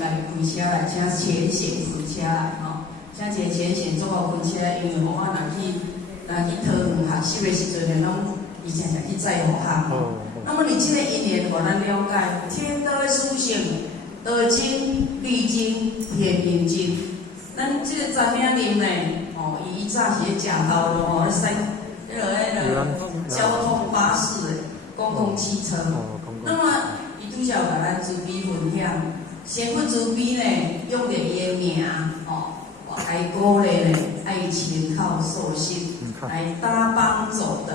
家己开车来，请前线开车来吼，请一个前线做好开车，因为互我若去桃园学习的时阵，拢以前常去载互学吼。那么你这个一年，互咱了解天道的属性，道经、律经、天命经。咱这个查名林呢，哦，伊早是咧食头路吼，咧驶迄个交通巴士的公共汽车。那么伊拄则有甲咱慈悲分享，先佛慈悲呢，用着伊的名哦，来鼓励呢，爱勤靠受信，来搭帮走德。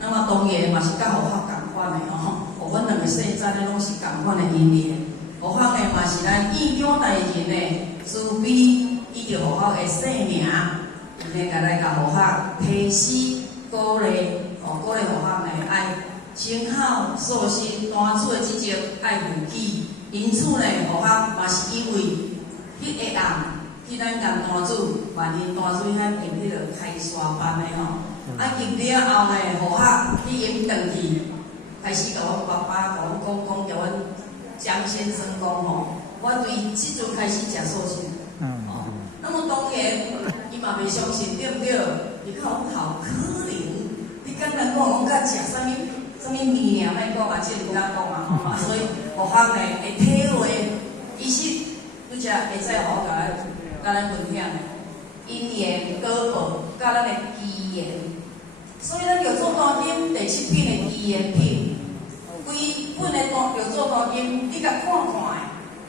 那么当然嘛是甲佛法共款的哦，阮两个世赞呢拢是共款的因缘。佛法呢嘛是咱意中大人呢，慈悲伊着佛法的姓名，伊呢甲咱甲佛法提示鼓励，鼓励佛法呢爱勤孝受信，单处的职责爱负起。因此呢，佛法嘛是因为迄个人去咱甘单主万因单主遐入迄个开沙班的吼。啊，入了后呢，佛法去引转去，开始甲阮爸爸甲阮讲，甲阮江先生讲吼，我对即阵开始食素食。那么当然，伊嘛袂相信，对不对？伊讲好可怜，你敢若讲甲食啥物面啊，莫讲啊，即毋敢讲啊，吼。所以佛法呢会体会，伊是拄则会使互甲咱分享因缘果报，甲咱的机缘。所以咱《六祖坛经》第7品的机缘品，规本的《六祖坛经》，你甲看看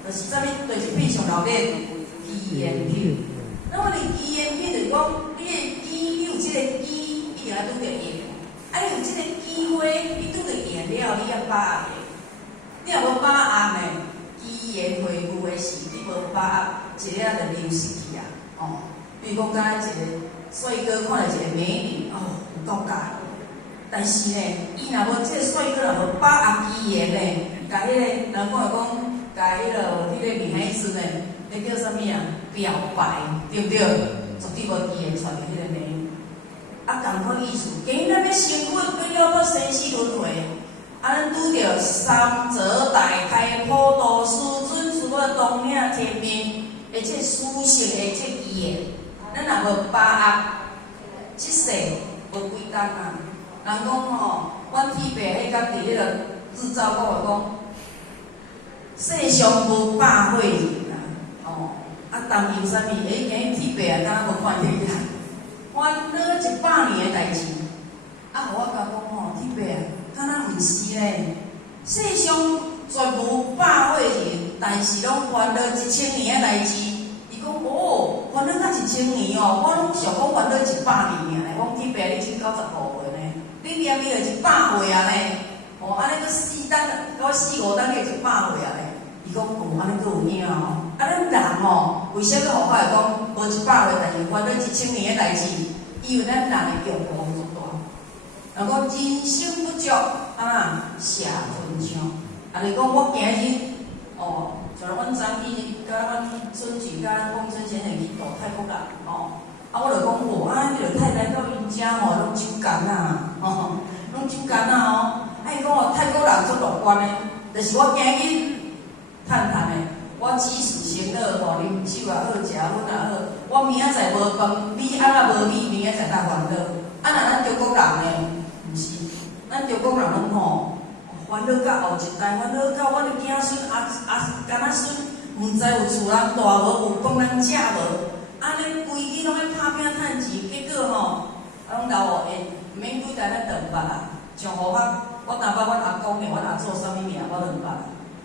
的，就是啥物？第1品上头面机缘品。那么你机缘品就是讲，你的机，你有即个机，一定要拄着缘。啊，你有即个机会，你拄着缘了，你要把握的。你若无把握呢，机缘回复的时，你无把握，一下就流失去啊！哦，比如讲，敢若一个帅哥看到一个美女，哦，有够假。但是呢，伊若无即个帅哥若无把握机缘呢，甲迄个人讲甲迄个女孩子呢，那叫啥物啊？表白，对不对？绝对无机缘传给迄个美女。啊，同款意思，今日咱要成佛，要了到生死轮回，啊，咱拄着三者大开普度师尊师的当领天命，而且殊胜的这机缘，咱若无把握，即世无几工啊。人讲吼，阮铁爸迄天伫迄个制造讲，世上无百岁人啊，哦，啊，担忧啥物？今日铁爸啊，敢若无看见伊啊？烦恼100年的代志，啊，互我甲讲吼，铁爸啊，敢若毋是呢？世上绝无百岁人，但是拢烦恼1000年的代志。伊讲哦，烦恼到1000年哦，我拢想讲烦恼100年尔。我讲铁爸，你才95岁呢，你念伊就100岁啊呢？哦，安尼搁4等，搁4、5等，你就100岁啊呢？伊讲哦，安尼搁有影哦。啊，咱人哦，为啥搁互我会讲无100岁，但是烦恼1000年的代志？因为咱人的欲望足大。若讲人生不足，社分享。啊，就讲我今日哦，像阮昨天甲阮孙子甲汪孙先生去度泰国人哦，啊，我就讲哦，啊，你着太太到因遮吼，拢酒干啊，吼，拢酒干啊哦。啊，伊讲哦，泰国人足乐观的，就是我今日探的。我即时先乐吼，啉酒也好，食薰也好。我明仔载无饭，你安那无你，明仔载才烦恼。啊，若咱中国人呢，毋是，咱中国人拢吼，烦恼到后一代，烦恼到阮的子孙干仔孙，毋知有厝人大无，有讲咱食无，安尼规日拢爱拍拼趁钱，结果吼，拢留互因，毋免几代咱就毋捌啊。像互我若捌阮阿公呢，阮阿祖啥物名，我都毋捌。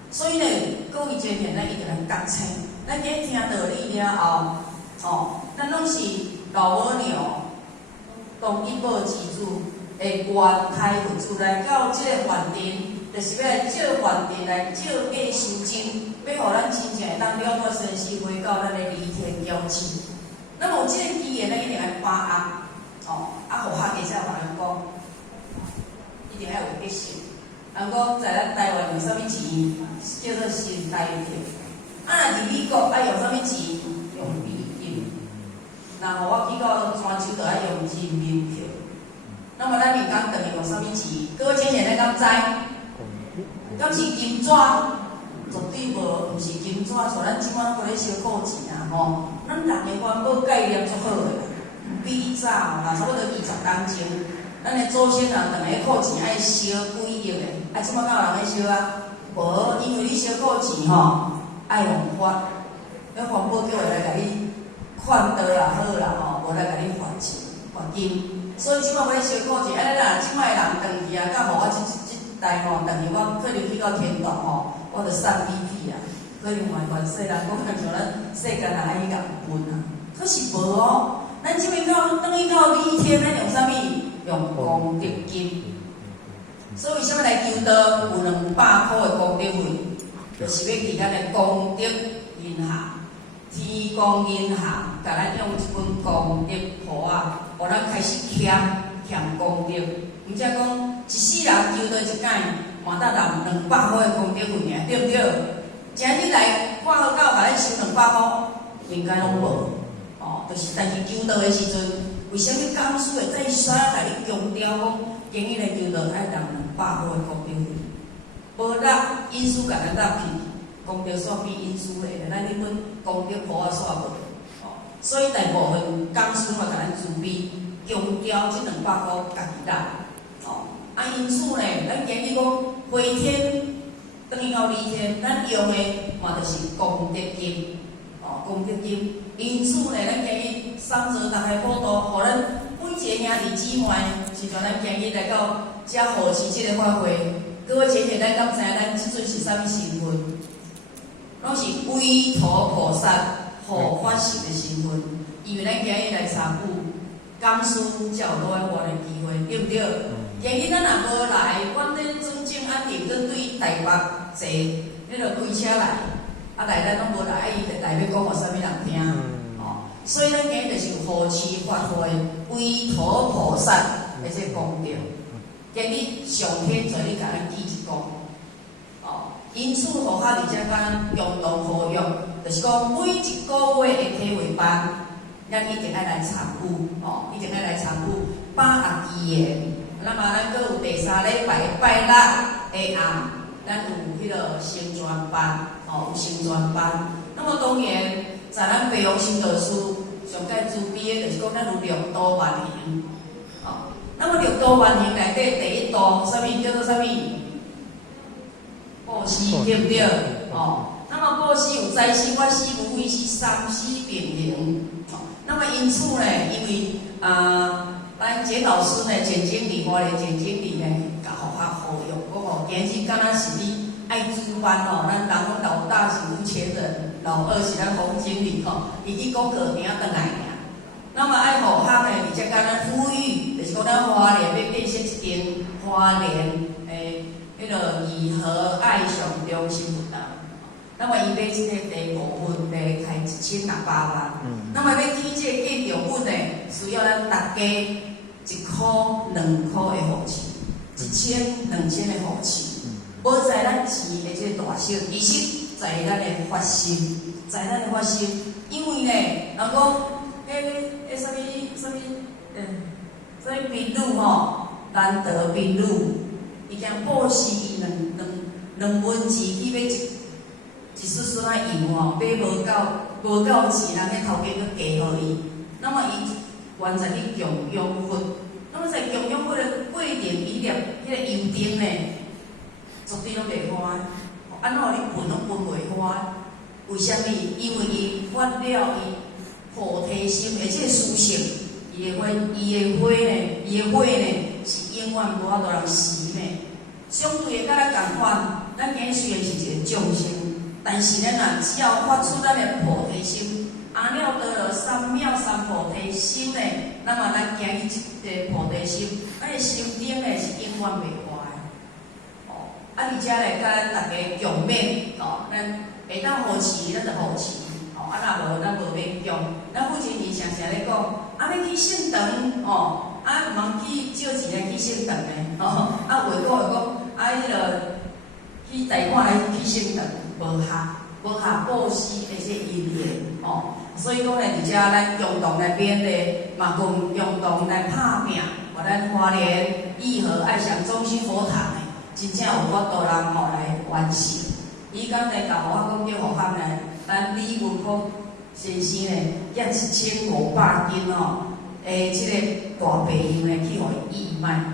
所以呢，各位姐妹，咱一定要觉醒。咱今日听道理了后，哦，咱拢是老母娘，当一报之主，会原开佛出来到这个梵庭，就是要来借梵庭来借假修真，要互咱真正会当了脱生死回到咱的离天邀请。那么有这个机缘，咱一定要把握，哦，啊，互下家才有人讲，一定要有决心。人讲在咱台湾用啥物钱，叫做新台币。啊，伫美国爱用啥物钱？用美金。然后我去到泉州，就爱用人民币。那么咱民间等于用啥物钱？各位姐姐，咱敢知？敢是金纸？绝绝对无是金纸，像咱即摆搁咧烧古钱啊吼，咱人的环保概念足好诶啦。比早啦，差不多20年前，咱的祖先啊，两个古钱爱烧几亿诶，啊，即摆敢有人咧烧啊？无，因为你烧古钱吼，爱用法，迄环保局会来甲你劝导啦好啦吼，无来甲你罚钱、罚金。所以即摆要烧古钱，安尼啦，即摆人转去啊，甲无我即代吼，转去我可能去到天堂吼，我着送礼品啊，可能全世人讲像咱世间人爱去甲分啊，可是无哦。咱即边到等于到礼天，咱用啥物？用功德金。所以为什么来求道有200块的功德费？就是要伫咱的功德银行、天公银行，甲咱用一本功德簿啊，互咱开始欠功德。毋则讲一世人求道一届，嘛得人200块的功德费尔，对不对？今日来挂号到，甲咱收200块，应该拢无。就是，但是求道的时阵，为什么讲师会再三甲你强调讲，今日来求道爱人200块的功德费，无得因素甲咱搭去，功德煞比因素嘞，咱迄本功德簿啊煞无。所以大部分讲师嘛甲咱自备，强调这200块家己拿。因此呢，咱今日讲回天，等于到礼天，咱用的嘛就是功德金，功德金。因此呢，咱今日送做大家报道，互咱每一个兄弟姊妹，是像咱今日来到遮护持这个法会，各位姐姐，咱敢知影咱即阵是啥物身份？拢是韦陀菩萨护法神的身份，因为咱今日来参与讲师教导的活的机会，对不对？今日咱若无来，阮咧尊敬安定，针对台北坐迄个开车来。来咱拢无来，伊来要讲互啥物人听，所以咱今日就是护持法会韦陀菩萨的这功德。今日上天在你甲咱记一讲，因此互下而且咱共同合约，就是讲每一个月的体会班，咱一定爱来参与，一定爱来参与把握机缘。那么咱阁有第3礼拜拜六的暗，咱有迄个升专班。有升专班，那么当然，在咱培养新导师上界主编的，就是讲咱有6道原型，那么6道原型内底第1道，啥物叫做啥物？布施，对不对？那么布施有财施、法施、无畏施，3施并行。那么因此呢，因为咱简老师呢，简经理我的简经理呢，甲互较好用，讲今日敢若是你。爱主班咱人老大是吴前人，老二是咱洪经理伊去讲课名转来尔。那么爱互学呢，而且甲咱呼吁，就是讲咱花莲要建设一间花莲迄个以和爱上中心学堂。那么伊买即个第5份，来开1600万。那么要起这个建筑本呢，需要咱大家1块、2块的扶持，1000、2000的扶持。无在咱钱的这个大小，其实在咱的发心，在咱的发心。因为呢，人讲啥物贫乳难得贫乳，伊讲布施伊两文钱去买一丝仔油买无够钱，人迄头家去加互伊，那么伊完全去供养佛。那么在供养佛的过程，伊粒迄个油灯呢？绝对拢袂花，安怎你分拢分袂花？为虾米？因为伊发了伊菩提心的这个殊胜，伊的花呢是永远无法度人熄灭。相对的，甲咱共款，咱今虽然是一个众生，但是咱若只要发出咱的菩提心，阿耨多罗三藐三菩提心呢，那么咱今日这个菩提心，咱的心顶呢是永远袂花。而且咧，甲咱大家共勉咱会当扶持，咱就扶持，若无咱无免强。咱父亲常常咧讲，要去圣堂毋通去借钱来去圣堂咧，话讲迄个去贷款来去圣堂，无合布施的这因缘所以讲咧，而且咱共同来勉励，嘛共同来拍拼，互咱花莲义和爱祥中心佛堂。真正有法度人来完成，伊刚才甲我讲叫互项咧，咱李文福先生咧，约1500斤哦，即个大白羊咧去互伊义卖。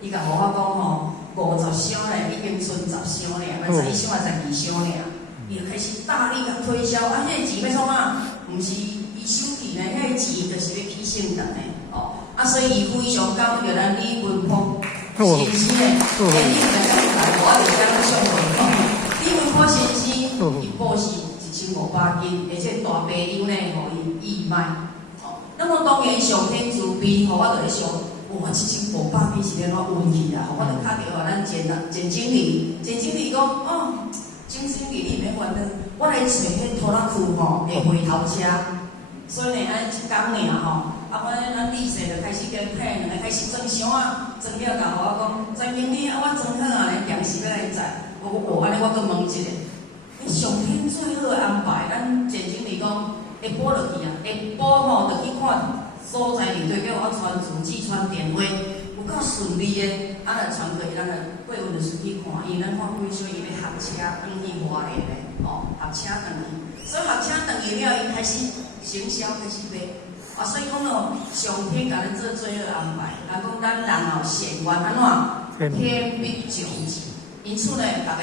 伊甲我讲吼，50箱咧已经剩10箱咧，11箱还12箱咧。伊就开始大力甲推销，啊，迄个钱要创啊？毋是伊收起呢，迄个钱就是要去圣诞的哦。啊，所以伊非常感谢咱李文福先生咧，你唔来讲来，我就讲上回。李文福先生一部是1500斤，而且大白羊呢，互伊义卖。哦，那么当然上天慈悲，互我就咧想，哇，1500斤是安怎运气啊？我就打电话咱简经理，简经理讲，哦。精神比你免烦恼，我来找迄拖拉库吼的回头车，所以呢，安一工尔吼，啊，咱理事就开始跟派两个开始装箱啊，装了甲我讲，张经理啊，我装好啊，咧平时要来载，安尼我搁问一下，上天最好的安排，咱简经理讲，下晡就去啊，下晡吼就去看所在里对，叫我传主机传电话。有够顺利的，啊，来传过咱个过运的时去看，因为咱看几小伊要学车转去外地咧，哦，学车转去，所以学车转去了，伊开始行销开始卖，啊，所以讲咯，上天甲咱做最好安排，啊，讲咱人哦，善缘安怎，天必救济，因此呢，大家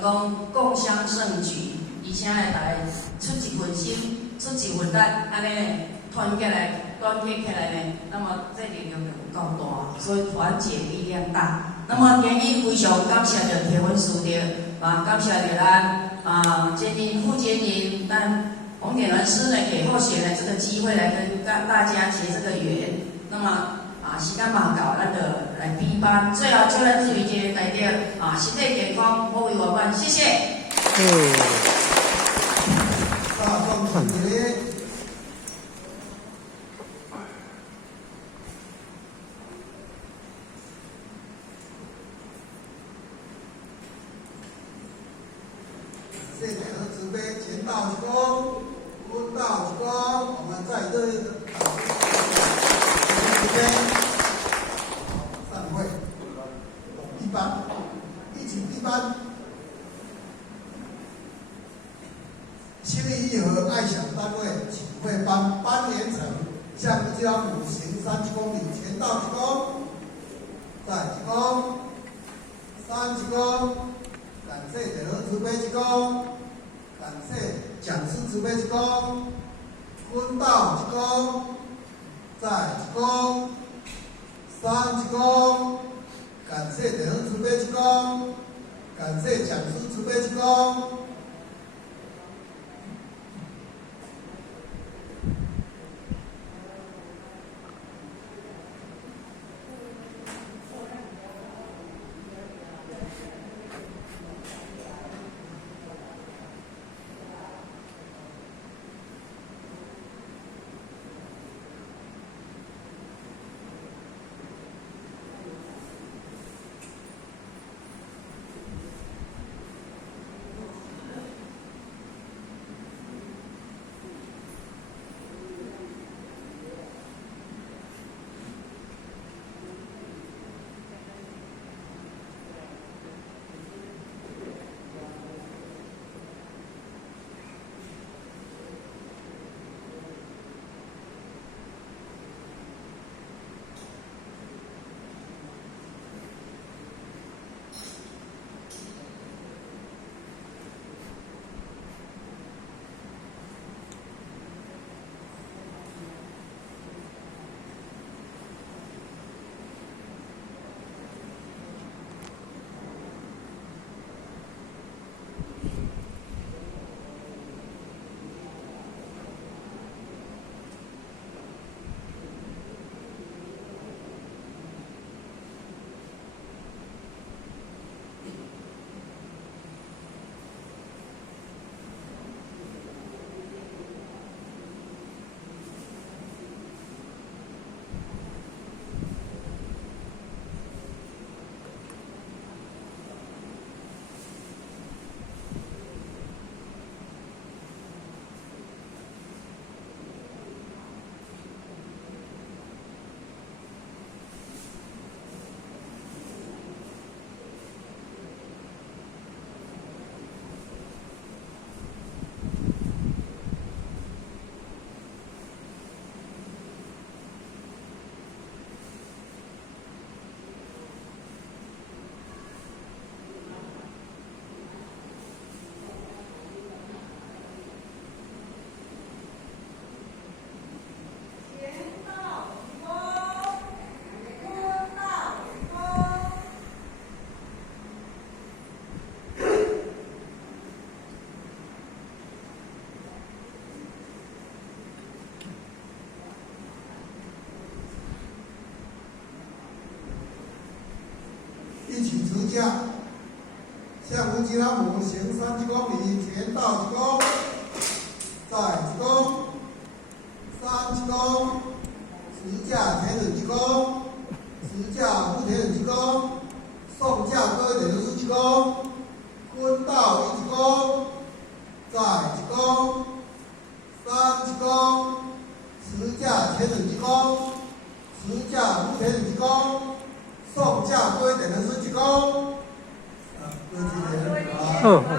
讲共襄盛举，而且呢，大家出一份心，出一份力，安尼呢，团结起来呢，那么这力量就有够大，所以团结力量大。那么今日非常感谢着铁粉师弟，啊，感谢着咱监理副监理，咱红点蓝师呢给候选人这个机会来跟大家结这个缘。那么时间嘛到，咱就来闭班。最后祝咱水节大家身体健康，福慧圆满，谢谢。大众团结。谢谢和慈悲，前道鞠躬，坤道鞠躬，我们再热烈的慈悲散会，一班，一起一班，心意义和爱想单位，请会班连成，向一家5行30公里，前道鞠躬，再鞠躬，3鞠躬。感谢铁和慈悲鞠躬，感谢讲师慈悲鞠躬，坤道鞠躬，再鞠躬，3鞠躬，感谢铁和慈悲鞠躬，感谢讲师慈悲鞠躬。架，向无极南母行3鞠躬礼，全道鞠躬，再鞠躬，3鞠躬，持架天人鞠躬，持架护天人鞠躬，送架各位人士鞠躬，坤道一鞠躬，再鞠躬，3鞠躬，持架天人鞠躬，持架护天人鞠躬，送架各位人士鞠躬。各位今天啊。